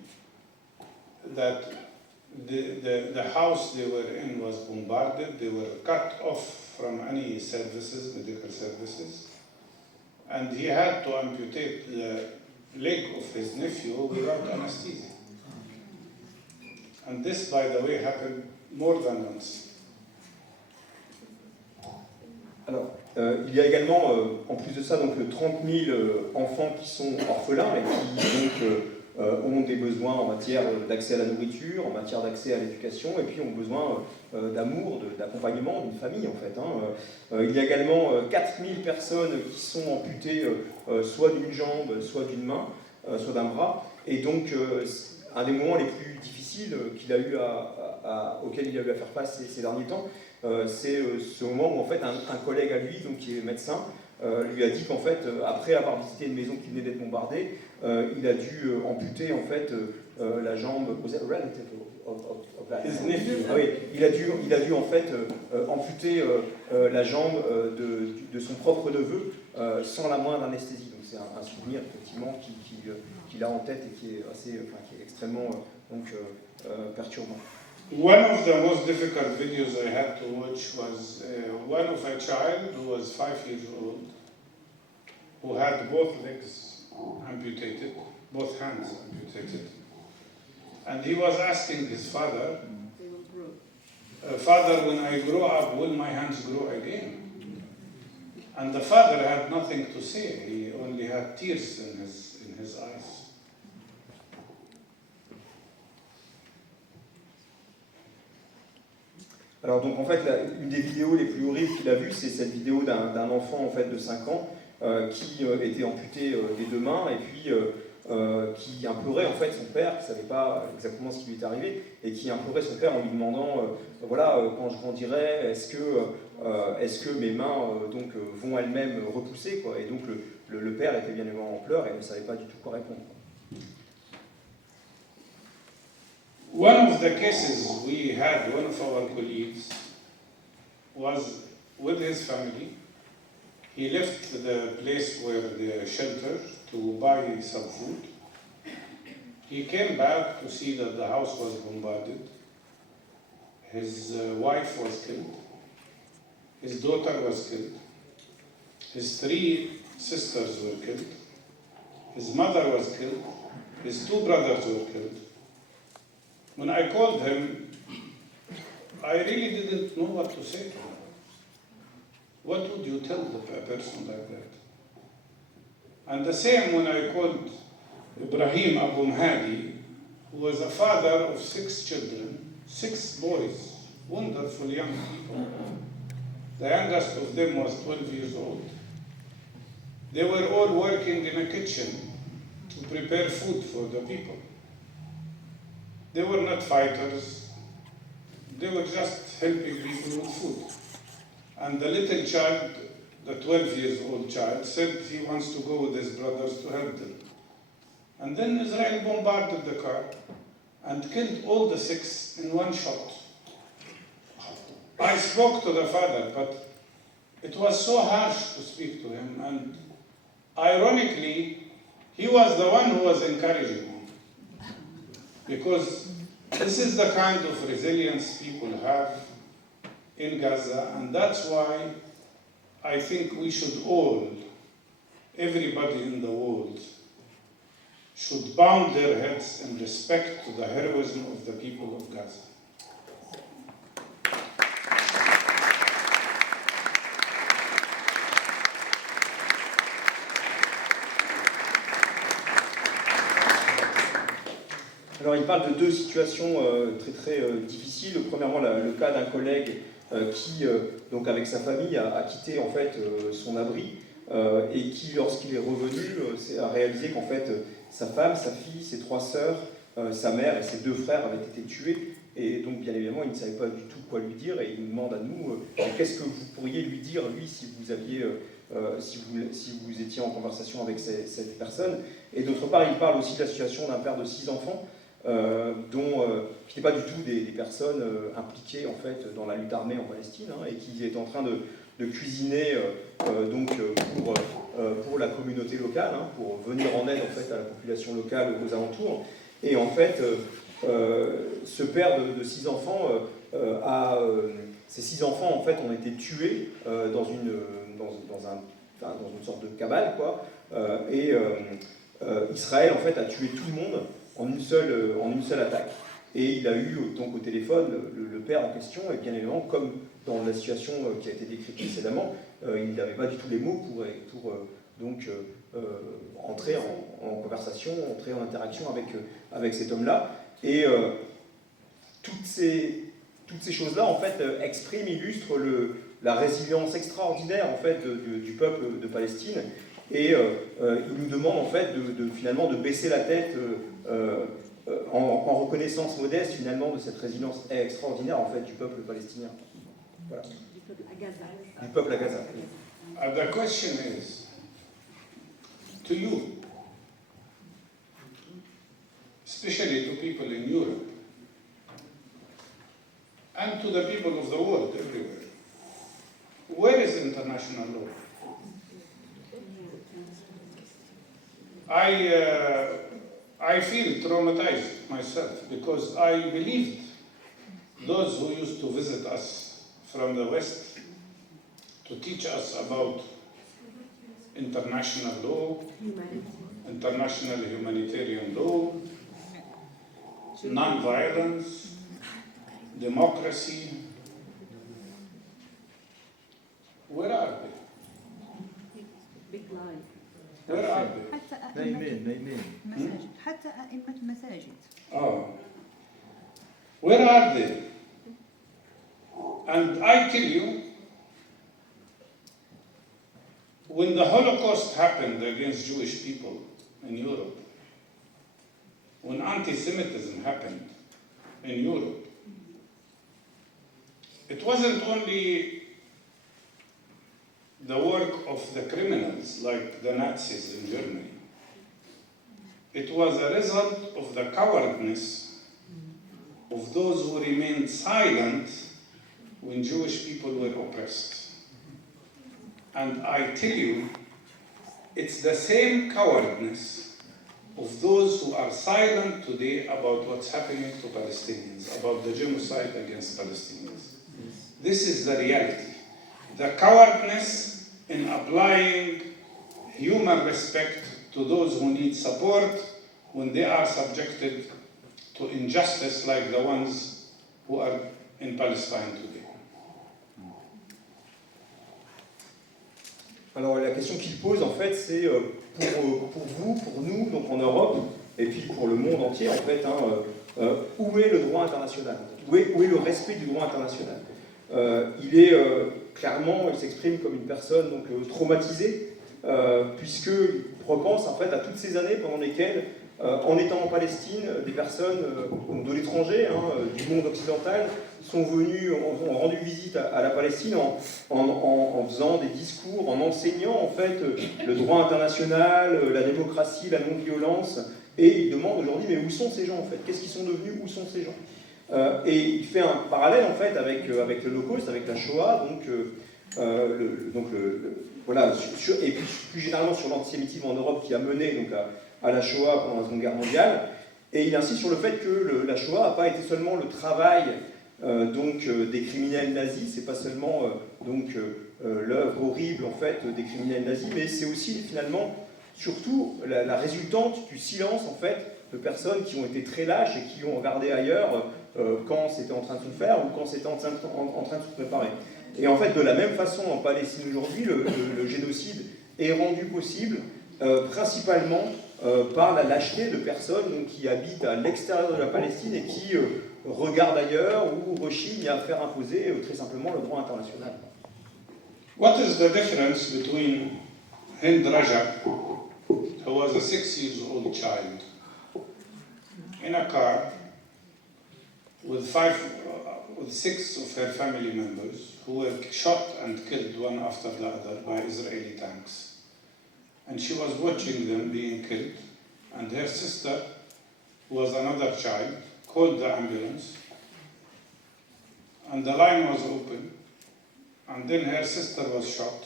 that the house they were in was bombarded, they were cut off from any services, medical services, and he had to amputate the leg of his nephew without anesthesia. And this, by the way, happened more than once. Alors, il y a également, en plus de ça, donc 30 000 enfants qui sont orphelins et qui donc ont des besoins en matière d'accès à la nourriture, en matière d'accès à l'éducation, et puis ont besoin d'amour, d'accompagnement, d'une famille en fait. Il y a également 4 000 personnes qui sont amputées soit d'une jambe, soit d'une main, soit d'un bras, et donc un des moments les plus difficiles auquel il a eu à faire face ces derniers temps, c'est ce moment où en fait un collègue à lui, donc qui est médecin, lui a dit qu'en fait, après avoir visité une maison qui venait d'être bombardée, il a dû amputer en fait la jambe. Oui, il a dû en fait amputer la jambe de son propre neveu sans la moindre anesthésie. Donc c'est un souvenir effectivement qu'il a en tête et qui est extrêmement perturbant. One of the most difficult videos I had to watch was one of a child who was 5 years old, who had both legs amputated, both hands amputated. And he was asking his father, father, when I grow up, will my hands grow again? And the father had nothing to say. He only had tears in his eyes. Alors donc en fait, une des vidéos les plus horribles qu'il a vues, c'est cette vidéo d'un enfant en fait de 5 ans qui était amputé des deux mains et puis qui implorait en fait son père, qui ne savait pas exactement ce qui lui était arrivé, et qui implorait son père en lui demandant voilà, quand je grandirai, est-ce que mes mains vont elles-mêmes repousser quoi. Et donc le père était bien évidemment en pleurs et ne savait pas du tout quoi répondre. One of the cases we had, one of our colleagues, was with his family. He left the place where the shelter to buy some food. He came back to see that the house was bombarded. His wife was killed. His daughter was killed. His 3 sisters were killed. His mother was killed. His 2 brothers were killed. When I called him, I really didn't know what to say to him. What would you tell a person like that? And the same when I called Ibrahim Abu Mahdi, who was a father of 6 children, 6 boys, wonderful young people. The youngest of them was 12 years old. They were all working in a kitchen to prepare food for the people. They were not fighters. They were just helping people with food. And the little child, the 12-year-old child, said he wants to go with his brothers to help them. And then Israel bombarded the car and killed all the 6 in one shot. I spoke to the father, but it was so harsh to speak to him. And ironically, he was the one who was encouraging me. Because this is the kind of resilience people have in Gaza, and that's why I think we should all, everybody in the world, should bow their heads in respect to the heroism of the people of Gaza. Alors il parle de 2 situations très difficiles. Premièrement, le cas d'un collègue qui, donc avec sa famille, a quitté en fait son abri et qui, lorsqu'il est revenu, a réalisé qu'en fait sa femme, sa fille, ses 3 sœurs, sa mère et ses 2 frères avaient été tués. Et donc bien évidemment, il ne savait pas du tout quoi lui dire et il nous demande à nous qu'est-ce que vous pourriez lui dire, lui, si vous aviez... si vous étiez en conversation avec cette personne. Et d'autre part, il parle aussi de la situation d'un père de 6 enfants, qui n'est pas du tout des personnes impliquées en fait, dans la lutte armée en Palestine, hein, et qui est en train de cuisiner pour la communauté locale, hein, pour venir en aide en fait, à la population locale aux alentours. Et en fait, ce père de 6 enfants, ces 6 enfants en fait, ont été tués dans une sorte de cabale, quoi. Israël en fait, a tué tout le monde en une seule attaque. Et il a eu donc au téléphone le père en question, et bien évidemment, comme dans la situation qui a été décrite précédemment, il n'avait pas du tout les mots pour entrer en conversation, entrer en interaction avec cet homme-là. Et toutes ces choses-là, en fait, expriment, illustrent la résilience extraordinaire en fait, du peuple de Palestine. Et il nous demande en fait finalement de baisser la tête en reconnaissance modeste finalement de cette résilience extraordinaire en fait du peuple palestinien. Voilà. Du peuple à Gaza. The question is to you, especially to people in Europe, and to the people of the world everywhere. Where is international law? I feel traumatized myself because I believed those who used to visit us from the West to teach us about international law, international humanitarian law, non-violence, democracy, مساجد حتى أئمة المساجد. Oh. Where are they? And I tell you, when the Holocaust happened against Jewish people in Europe, when anti-Semitism happened in Europe, it wasn't only the work of the criminals like the Nazis in Germany. It was a result of the cowardness of those who remained silent when Jewish people were oppressed. And I tell you, it's the same cowardness of those who are silent today about what's happening to Palestinians, about the genocide against Palestinians. This is the reality. The cowardness in applying human respect to those who need support when they are subjected to injustice like the ones who are in Palestine today. Alors la question qu'il pose en fait c'est pour vous, pour nous, donc en Europe, et puis pour le monde entier en fait, où est le droit international? Où est le respect du droit international? Il est clairement, il s'exprime comme une personne donc, traumatisée, puisqu'il repense en fait à toutes ces années pendant lesquelles, en étant en Palestine, des personnes de l'étranger, du monde occidental, sont venus, ont rendu visite à la Palestine en faisant des discours, en enseignant en fait le droit international, la démocratie, la non-violence, et il demande aujourd'hui mais où sont ces gens en fait? Qu'est-ce qu'ils sont devenus? Où sont ces gens? Et il fait un parallèle en fait avec l'Holocauste, avec la Shoah, voilà, et puis plus généralement sur l'antisémitisme en Europe qui a mené donc à la Shoah pendant la Seconde Guerre mondiale. Et il insiste sur le fait que la Shoah n'a pas été seulement le travail des criminels nazis, c'est pas seulement l'œuvre horrible en fait des criminels nazis, mais c'est aussi finalement surtout la résultante du silence en fait de personnes qui ont été très lâches et qui ont regardé ailleurs quand c'était en train de se faire ou quand c'était en train de se préparer. Et en fait de la même façon en Palestine aujourd'hui le génocide est rendu possible principalement par la lâcheté de personnes donc, qui habitent à l'extérieur de la Palestine et qui regardent ailleurs ou rechignent à faire imposer très simplement le droit international. What is the difference between Hind Rajab, who was a 6-year-old child, in a car with 6 of her family members who were shot and killed one after the other by Israeli tanks? And she was watching them being killed, and her sister, who was another child, called the ambulance, and the line was open, and then her sister was shot,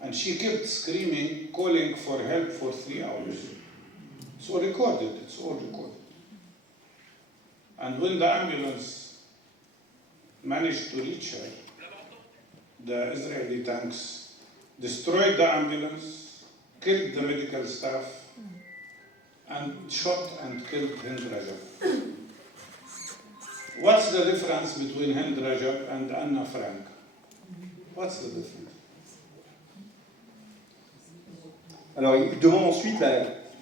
and she kept screaming, calling for help for 3 hours. It's all recorded. And when the ambulance managed to reach her, the Israeli tanks destroyed the ambulance, killed the medical staff, and shot and killed Hind Rajab. What's the difference between Hind Rajab and Anna Frank? What's the difference? Alors il demande ensuite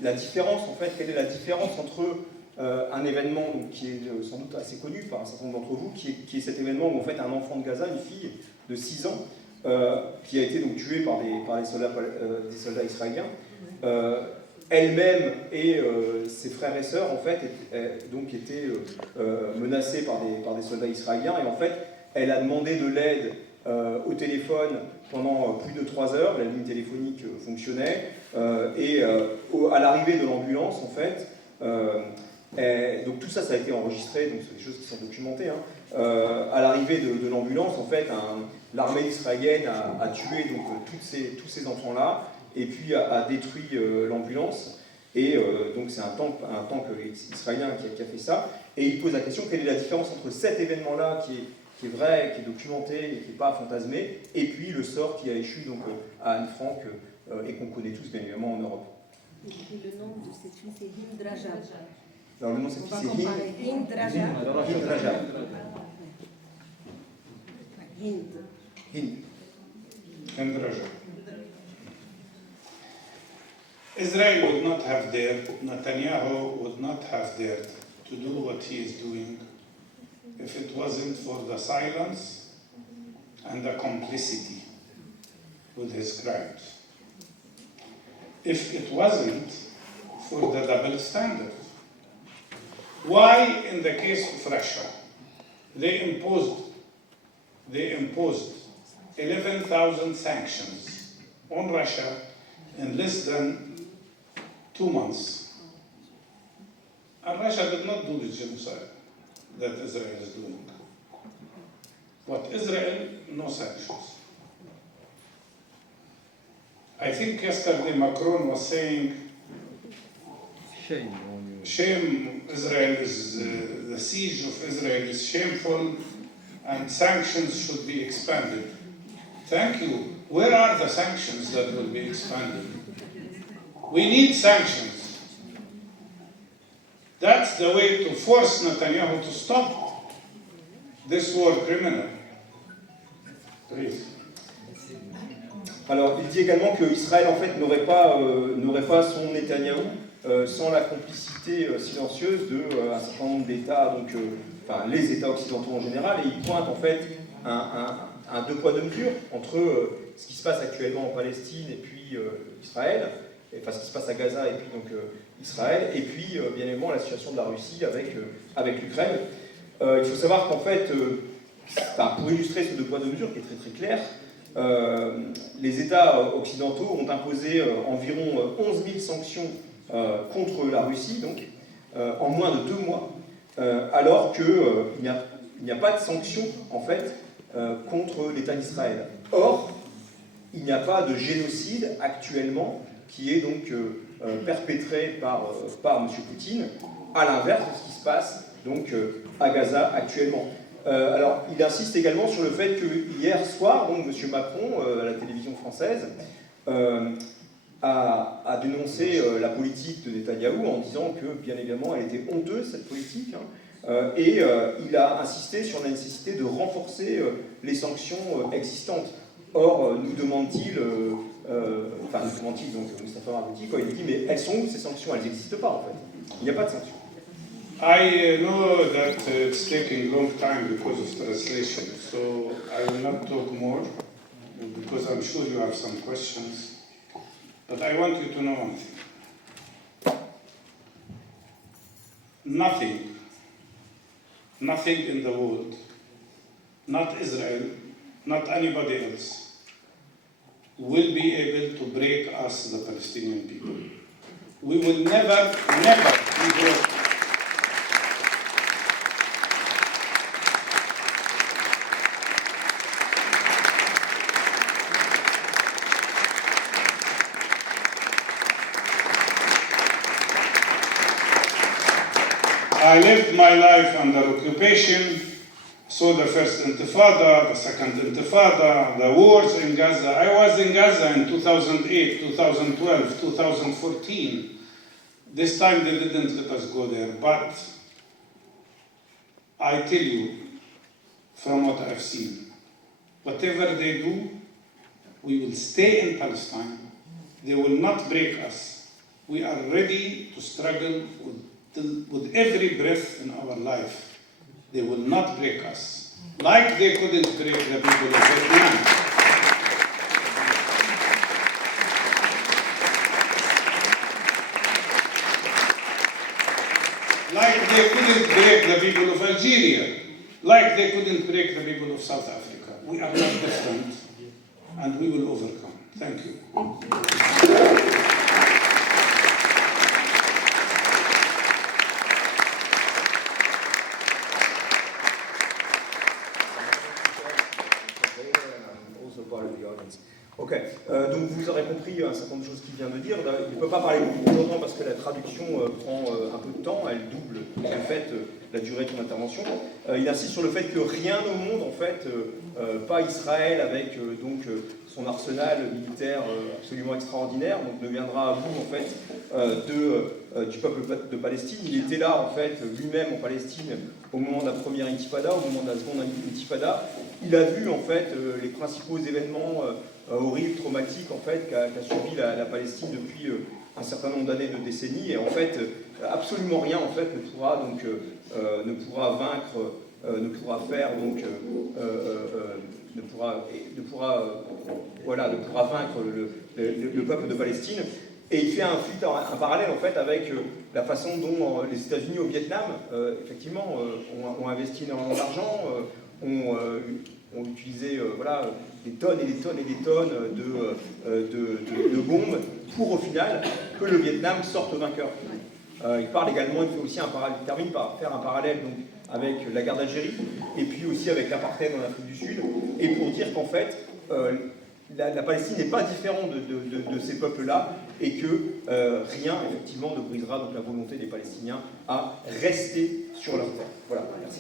la différence, en fait, quelle est la différence entre un événement donc, qui est sans doute assez connu par un certain nombre d'entre vous, qui est cet événement où en fait un enfant de Gaza, une fille de 6 ans, qui a été donc tuée par des soldats israéliens, elle-même et ses frères et sœurs en fait donc étaient menacés par des soldats israéliens, et en fait elle a demandé de l'aide au téléphone pendant plus de 3 heures, la ligne téléphonique fonctionnait, et à l'arrivée de l'ambulance en fait, donc tout ça a été enregistré, donc c'est des choses qui sont documentées, à l'arrivée de l'ambulance en fait l'armée israélienne a tué donc tous ces enfants là, et puis a détruit l'ambulance, et donc c'est un tank israélien qui a fait ça, et il pose la question quelle est la différence entre cet événement là qui est vrai, qui est documenté et qui n'est pas fantasmé, et puis le sort qui a échu donc, à Anne Frank et qu'on connaît tous bien évidemment en Europe. Et le nom de cette fille c'est Hind Rajab. Alors le nom de cette fille c'est Hind Rajab. Hind Rajab. Hind Rajab. Israel would not have dared, Netanyahu would not have dared to do what he is doing if it wasn't for the silence and the complicity with his crimes. If it wasn't for the double standard. Why, in the case of Russia, they imposed 11,000 sanctions on Russia in less than 2 months. And Russia did not do the genocide that Israel is doing. But Israel, no sanctions. I think yesterday Macron was saying, shame, Israel is, the siege of Israel is shameful and sanctions should be expanded. Thank you. Where are the sanctions that will be expanded? We need sanctions. That's the way to force Netanyahu to stop this war criminal. Please. Alors, il dit également qu'Israël, en fait, n'aurait pas son Netanyahou sans la complicité silencieuse d'un certain nombre d'États, donc, enfin, les États occidentaux en général, et il pointe, en fait, un deux poids deux mesures entre ce qui se passe actuellement en Palestine et puis Israël, enfin, ce qui se passe à Gaza et puis donc Israël, et puis, bien évidemment, la situation de la Russie avec l'Ukraine. Il faut savoir qu'en fait, pour illustrer ce deux poids deux mesures qui est très très clair, les États occidentaux ont imposé environ 11 000 sanctions contre la Russie, donc, en moins de 2 mois, alors qu'il n'y a pas de sanctions, en fait, contre l'État d'Israël. Or, il n'y a pas de génocide actuellement qui est donc perpétré par M. Poutine, à l'inverse de ce qui se passe donc, à Gaza actuellement. Alors, il insiste également sur le fait que hier soir, donc, M. Macron, à la télévision française, a dénoncé la politique de Netanyahou en disant que, bien évidemment, elle était honteuse, cette politique, hein, et il a insisté sur la nécessité de renforcer les sanctions existantes. Or, nous demande-t-il, donc Mustafa Rabouti, quand il dit, mais elles sont où ces sanctions? Elles n'existent pas, en fait. Il n'y a pas de sanctions. I know that it's taking a long time because of translation, so I will not talk more because I'm sure you have some questions. But I want you to know one thing. Nothing in the world, not Israel, not anybody else, will be able to break us, the Palestinian people. We will never be broken. I lived my life under occupation, saw the first Intifada, the second Intifada, the wars in Gaza. I was in Gaza in 2008, 2012, 2014. This time they didn't let us go there, but I tell you, from what I've seen, whatever they do, we will stay in Palestine. They will not break us. We are ready to struggle with every breath in our life. They will not break us, like they couldn't break the people of Vietnam. Like they couldn't break the people of Algeria, like they couldn't break the people of South Africa. We are not different, and we will overcome. Thank you. Ok, donc vous aurez compris un certain nombre de choses qu'il vient de dire. Il ne peut pas parler beaucoup plus longtemps parce que la traduction prend un peu de temps, elle double en fait la durée de son intervention. Il insiste sur le fait que rien au monde, en fait, pas Israël avec donc son arsenal militaire absolument extraordinaire, donc ne viendra à bout en fait du peuple de Palestine. Il était là en fait lui-même en Palestine au moment de la première intifada, au moment de la seconde intifada. Il a vu en fait les principaux événements horribles, traumatiques en fait qu'a subi la Palestine depuis un certain nombre d'années, de décennies, et en fait, absolument rien en fait ne pourra donc ne pourra vaincre, ne pourra faire donc ne pourra vaincre le peuple de Palestine. Et il fait un parallèle en fait avec la façon dont les États-Unis au Vietnam, effectivement, ont investi énormément d'argent, ont utilisé voilà, des tonnes et des tonnes et des tonnes de bombes pour au final que le Vietnam sorte vainqueur. Il parle également, il fait aussi il termine par faire un parallèle donc, avec la guerre d'Algérie et puis aussi avec l'apartheid en Afrique du Sud, et pour dire qu'en fait la Palestine n'est pas différente de ces peuples-là et que rien effectivement ne brisera donc la volonté des Palestiniens à rester sur leur terre. Voilà, merci.